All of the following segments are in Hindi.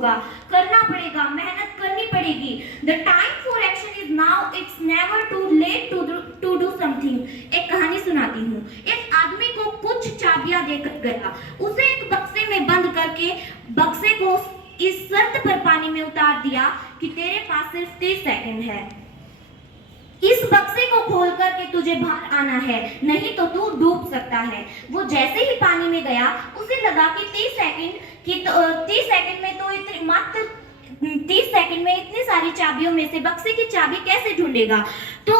होगा, करना पड़ेगा, मेहनत करनी पड़ेगी। The time for action is now, it's never too late to do something. एक कहानी सुनाती हूँ। एक आदमी को कुछ चाबियां देकर गया, उसे एक बक्से में बंद करके बक्से को इस शर्त पर पानी में उतार दिया कि तेरे पास सिर्फ 30 सेकंड है। इस बक्से को खोल करके तुझे बाहर आना है, नहीं तो तू डूब सकता है। वो जैसे ही पानी में गया, उसे लगा कि 30 सेकंड में तो इतनी मात्र 30 सेकंड में इतनी सारी चाबियों में से बक्से की चाबी कैसे ढूंढेगा। तो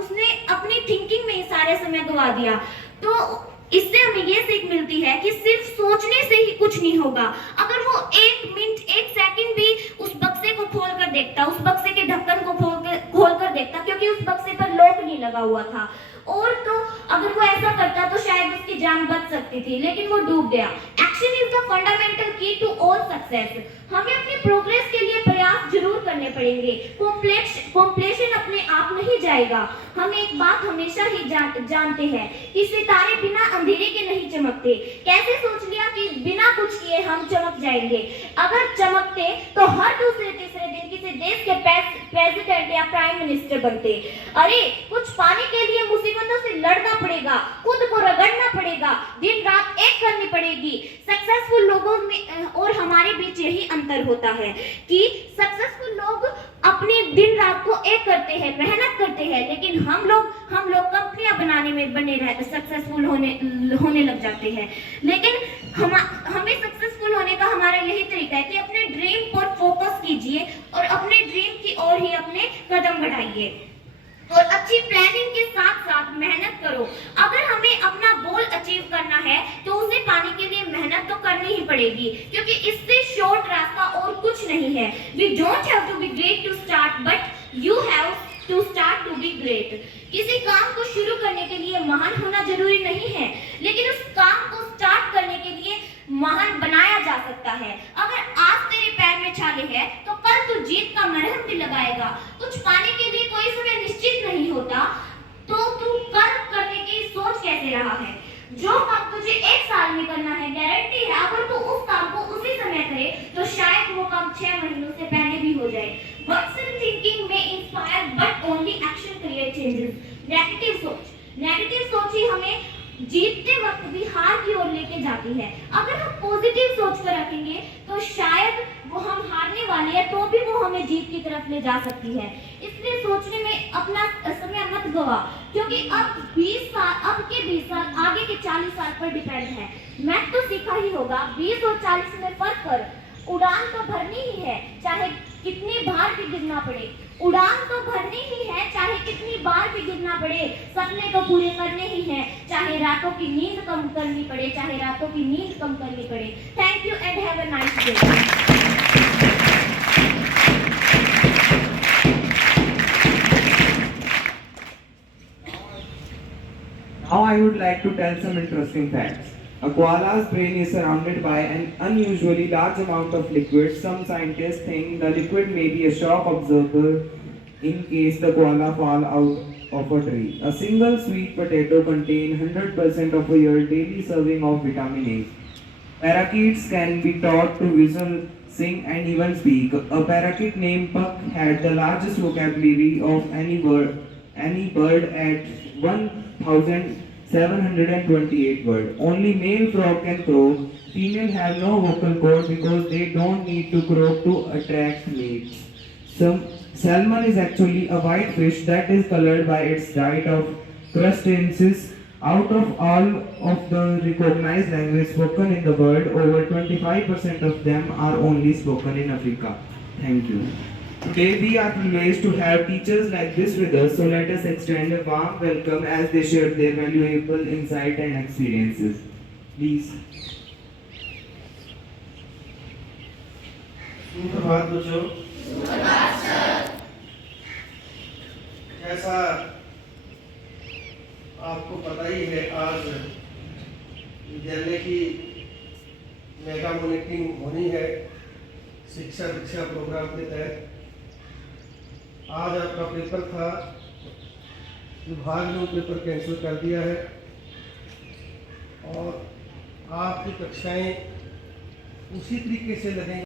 उसने अपनी थिंकिंग में सारे समय गवा दिया। तो इससे हमें ये सीख मिलती है कि सिर्फ सोचने से ही कुछ नहीं होगा। अगर वो 1 मिनट 1 सेकंड भी उस बक्से को खोल कर देखता, उस बक्से के ढक्कन को खोल कर देखता, क्योंकि उस बक्से पर लॉक नहीं लगा हुआ था, और तो अगर वो ऐसा करता तो शायद उसकी जान बच सकती थी, लेकिन वो डूब गया। एक्शन इज द फंडामेंटल की टू ऑल सक्सेस। हमें अपनी प्रोग्रेस के लिए प्रयास जरूर करने पड़ेंगे। कॉम्प्लेशन अपने आप नहीं जाएगा। हम एक बात हमेशा ही जानते हैं कि सितारे बिना अंधेरे के नहीं चमकते। कैसे सोच लिया कि बिना कुछ किए हम चमक जाएंगे? अगर चमकते तो हर दूसरे तीसरे दिन किसी देश के प्रेसिडेंट या प्राइम मिनिस्टर बनते। अरे कुछ पाने के लिए मुसीबतों से लड़ना पड़ेगा, खुद को रगड़ना पड़ेगा, दिन रात एक करनी पड़ेगी। सक्सेसफुल लोगों में और हमारे बीच यही अंतर होता है कि सक्सेसफुल लोग अपने दिन रात को एक करते हैं, मेहनत करते हैं, लेकिन हम लोग कंपनियां बनाने में सक्सेसफुल होने लग जाते हैं। लेकिन हमें सक्सेसफुल होने का हमारा यही तरीका है कि अपने ड्रीम पर फोकस कीजिए और अपने ड्रीम की ओर ही अपने कदम बढ़ाइए, और अच्छी प्लानिंग के साथ साथ मेहनत करो। अगर हमें अपना गोल अचीव करना है तो उसे पाने के लिए मेहनत तो करनी ही पड़ेगी, क्योंकि इससे शॉर्ट रास्ता और कुछ नहीं है। We don't have to be great to start, but you have to start to be great. किसी काम को शुरू करने के लिए महान होना जरूरी नहीं है, लेकिन उस काम को स्टार्ट करने के लिए महान बनाया जा सकता है। अगर आज तेरे पैर में छाले हैं तो कल तू जीत का मरहम भी लगाएगा। कुछ पाने के लिए कोई समय निश्चित नहीं होता, तो तू करने की सोच कैसे रहा है? जो काम तुझे 1 साल में करना है, गारंटी है अगर तू उस काम को उसी समय करे तो शायद वो काम 6 महीनों से पहले भी हो जाए। Wishful thinking may inspire, but only action create changes. Negative सोच ही हमें जीतते वक्त भी हार की ओर लेके जाती है। अगर हम पॉजिटिव सोच कर रखेंगे तो शायद वो हम हारने वाले हैं तो भी वो हमें जीत की तरफ ले जा सकती है। इसलिए सोचने में अपना समय मत गवा, क्योंकि अब 20 साल आगे के 40 साल पर डिपेंड है। मैथ तो सीखा ही होगा, 20 और 40 में फर्क कर। उड़ान तो भरनी ही है, चाहे कितनी बार भी गिरना पड़े। उड़ान तो भरनी ही है, चाहे कितनी बार भी गिरना पड़े। सपने तो पूरे करने ही हैं, चाहे रातों की नींद कम करनी पड़े, thank you and have a nice day. Now I would like to tell some interesting facts. A koala's brain is surrounded by an unusually large amount of liquid. Some scientists think the liquid may be a shock absorber in case the koala fall out of a tree. A single sweet potato contains 100% of your daily serving of vitamin A. Parakeets can be taught to whistle, sing and even speak. A parakeet named Puck had the largest vocabulary of any bird at 1,728 words. Only male frog can crow. Female have no vocal cord because they don't need to croak to attract mates. Salmon is actually a white fish that is colored by its diet of crustaceans. Out of all of the recognized languages spoken in the world, over 25% of them are only spoken in Africa. Thank you. Today we are privileged to have teachers like this with us, so let us extend a warm welcome as they share their valuable insight and experiences. Please. सुप्रभात बच्चों। जैसा आपको पता ही है, आज विद्यालय की मेगा मॉनिटरिंग होनी है शिक्षा दीक्षा प्रोग्राम के तहत। आज आपका पेपर था, विभाग ने वो पेपर कैंसिल कर दिया है और आपकी कक्षाएं उसी तरीके से लगेंगी।